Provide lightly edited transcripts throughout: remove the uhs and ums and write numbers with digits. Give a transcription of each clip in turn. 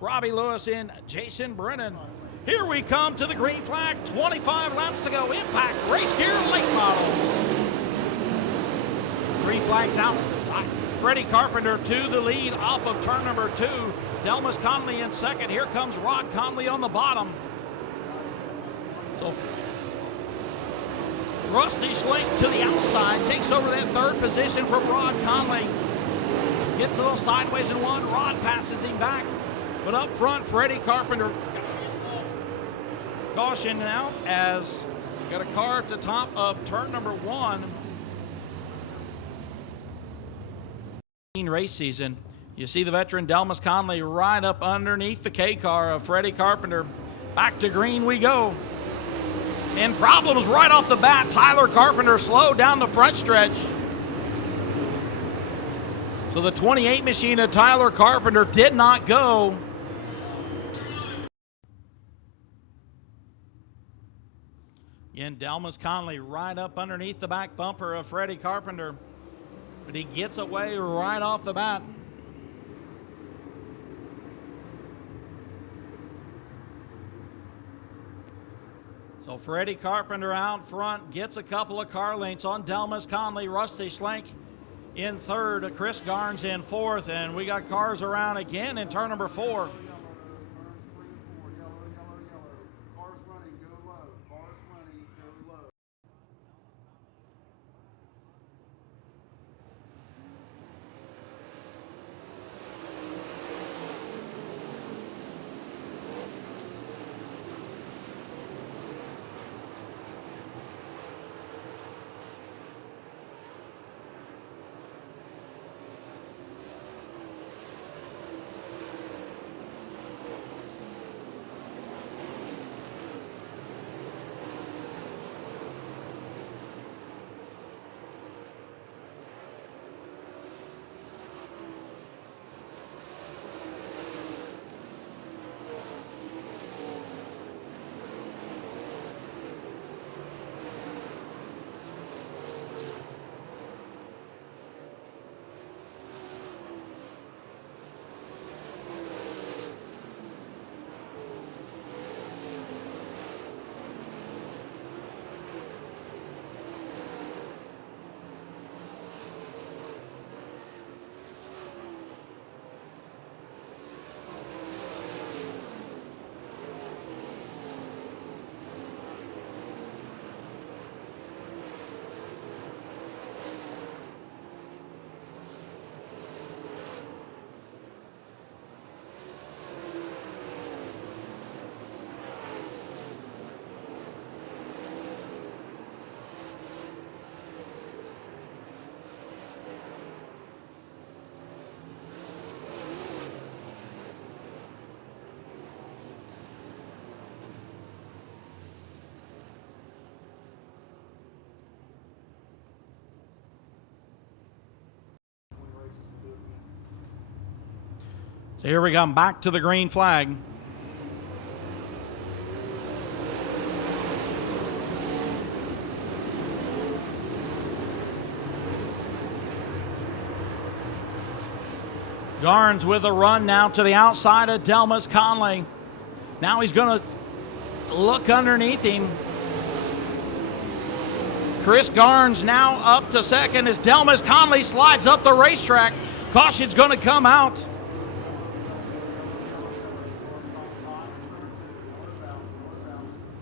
Robbie Lewis and Jason Brennan. Here we come to the green flag. 25 laps to go. Impact Race Gear Late Models. Green flag's out. Freddie Carpenter to the lead off of turn number 2. Delmas Conley in second. Here comes Rod Conley on the bottom. So Rusty Slink to the outside, takes over that third position from Rod Conley. Gets a little sideways in one. Rod passes him back. But up front, Freddie Carpenter. Caution out as got a car at the top of turn number 1. Race season. You see the veteran Delmas Conley right up underneath the K car of Freddie Carpenter. Back to green we go. And problems right off the bat. Tyler Carpenter slowed down the front stretch. So the 28 machine of Tyler Carpenter did not go. Again, Delmas Conley right up underneath the back bumper of Freddie Carpenter. But he gets away right off the bat. So Freddie Carpenter out front gets a couple of car lengths on Delmas Conley. Rusty Slink in third, Chris Garnes in fourth, and we got cars around again in turn number 4. So here we come back to the green flag. Garnes with a run now to the outside of Delmas Conley. Now he's going to look underneath him. Chris Garnes now up to second as Delmas Conley slides up the racetrack. Caution's going to come out.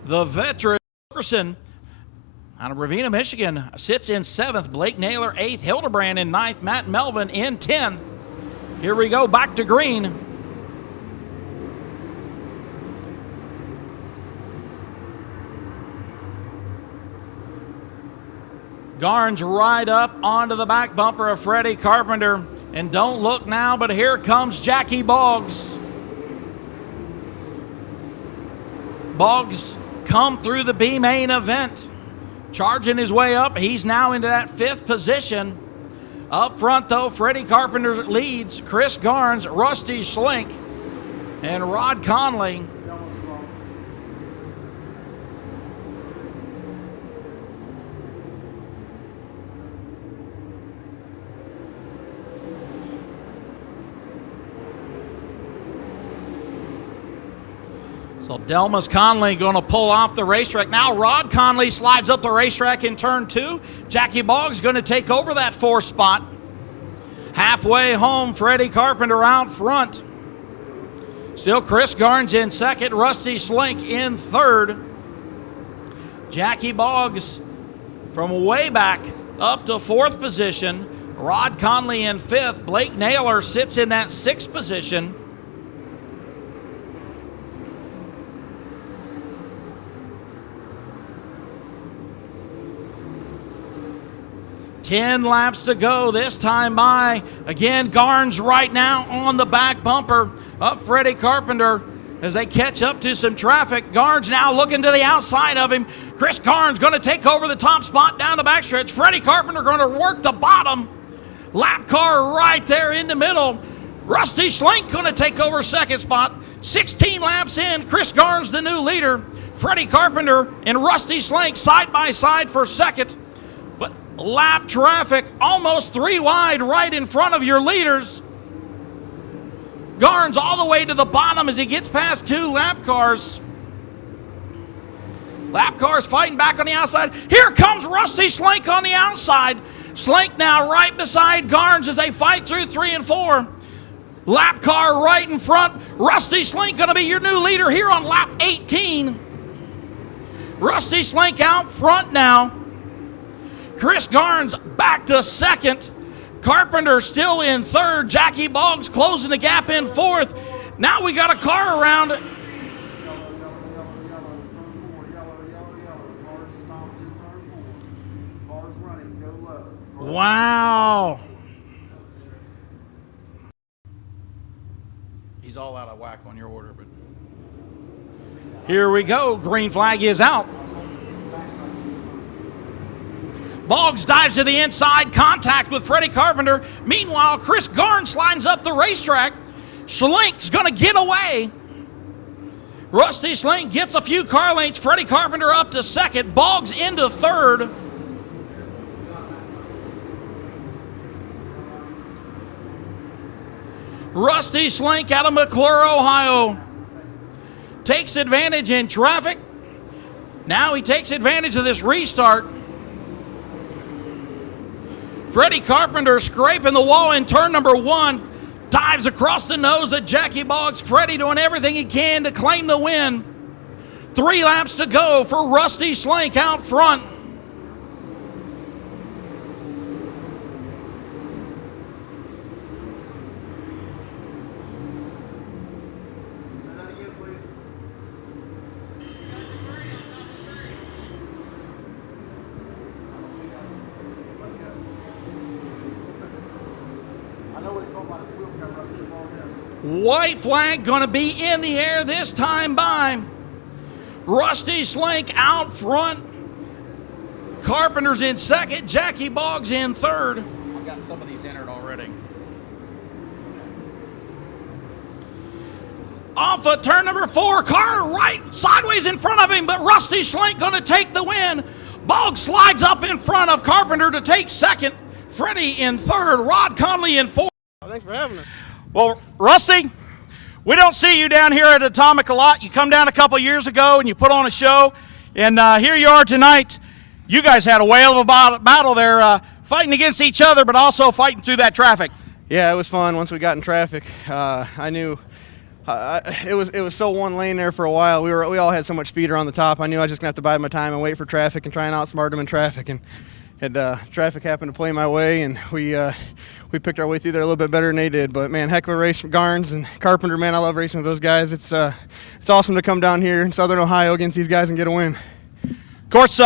The veteran Wilkerson out of Ravenna, Michigan, sits in 7th. Blake Naylor 8th. Hildebrand in 9th. Matt Melvin in 10. Here we go, back to green. Garnes right up onto the back bumper of Freddie Carpenter. And don't look now, but here comes Jackie Boggs. Boggs come through the B main event, charging his way up. He's now into that 5th position. Up front, though, Freddie Carpenter leads. Chris Garnes, Rusty Slink, and Rod Conley. So Delmas Conley going to pull off the racetrack. Now Rod Conley slides up the racetrack in turn 2. Jackie Boggs going to take over that 4th spot. Halfway home, Freddie Carpenter out front. Still Chris Garnes in 2nd, Rusty Slink in 3rd. Jackie Boggs from way back up to 4th position. Rod Conley in 5th. Blake Naylor sits in that 6th position. Ten laps to go this time by. Again, Garnes right now on the back bumper of Freddie Carpenter as they catch up to some traffic. Garnes now looking to the outside of him. Chris Garnes going to take over the top spot down the backstretch. Freddie Carpenter going to work the bottom. Lap car right there in the middle. Rusty Slink going to take over 2nd spot. 16 laps in, Chris Garnes the new leader. Freddie Carpenter and Rusty Slink side by side for 2nd. But lap traffic almost 3 wide right in front of your leaders. Garnes all the way to the bottom as he gets past 2 lap cars. Lap cars fighting back on the outside. Here comes Rusty Slink on the outside. Slink now right beside Garnes as they fight through 3 and 4. Lap car right in front. Rusty Slink going to be your new leader here on lap 18. Rusty Slink out front now. Chris Garnes back to 2nd. Carpenter still in 3rd. Jackie Boggs closing the gap in 4th. Now we got a car around. Wow. He's all out of whack on your order, but here we go. Green flag is out. Boggs dives to the inside, contact with Freddie Carpenter. Meanwhile, Chris Garnes lines up the racetrack. Slink's going to get away. Rusty Slink gets a few car lengths. Freddie Carpenter up to 2nd. Boggs into 3rd. Rusty Slink out of McClure, Ohio, takes advantage in traffic. Now he takes advantage of this restart. Freddie Carpenter scraping the wall in turn number 1. Dives across the nose of Jackie Boggs. Freddie doing everything he can to claim the win. 3 laps to go for Rusty Slink out front. White flag going to be in the air this time by. Rusty Slink out front. Carpenter's in 2nd. Jackie Boggs in 3rd. I've got some of these entered already. Off of turn number 4. Car right sideways in front of him, but Rusty Slink going to take the win. Boggs slides up in front of Carpenter to take 2nd. Freddie in 3rd. Rod Conley in 4th. Thanks for having us. Well, Rusty, we don't see you down here at Atomic a lot. You come down a couple years ago and you put on a show, and here you are tonight. You guys had a whale of a battle there, fighting against each other, but also fighting through that traffic. Yeah, it was fun once we got in traffic. I knew it was so one lane there for a while. We all had so much speed around the top. I knew I was just gonna have to bide my time and wait for traffic and try and outsmart them in traffic. And traffic happened to play my way, and we picked our way through there a little bit better than they did. But man, heck of a race from Garnes and Carpenter. Man, I love racing with those guys. It's awesome to come down here in Southern Ohio against these guys and get a win. Of course,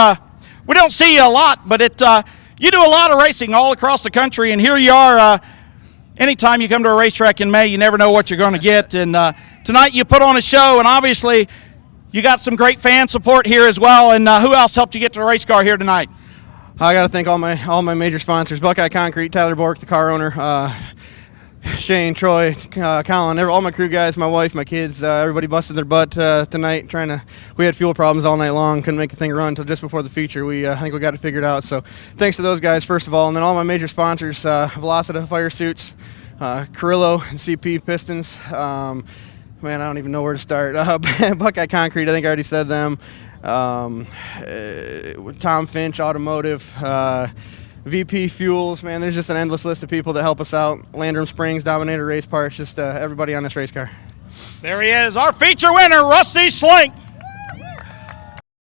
we don't see you a lot, but you do a lot of racing all across the country, and here you are. Anytime you come to a racetrack in May, you never know what you're going to get. And tonight you put on a show, and obviously you got some great fan support here as well. And who else helped you get to the race car here tonight? I got to thank all my major sponsors: Buckeye Concrete, Tyler Bork, the car owner, Shane, Troy, Colin, all my crew guys, my wife, my kids. Everybody busted their butt tonight we had fuel problems all night long, couldn't make the thing run until just before the feature. I think we got it figured out. So thanks to those guys first of all, and then all my major sponsors: Velocita Fire Suits, Carrillo and CP Pistons, Man, I don't even know where to start. Buckeye Concrete, I think I already said them. Tom Finch Automotive, VP Fuels. Man, there's just an endless list of people that help us out. Landrum Springs, Dominator Race Parts, just everybody on this race car. There he is, our feature winner, Rusty Slink.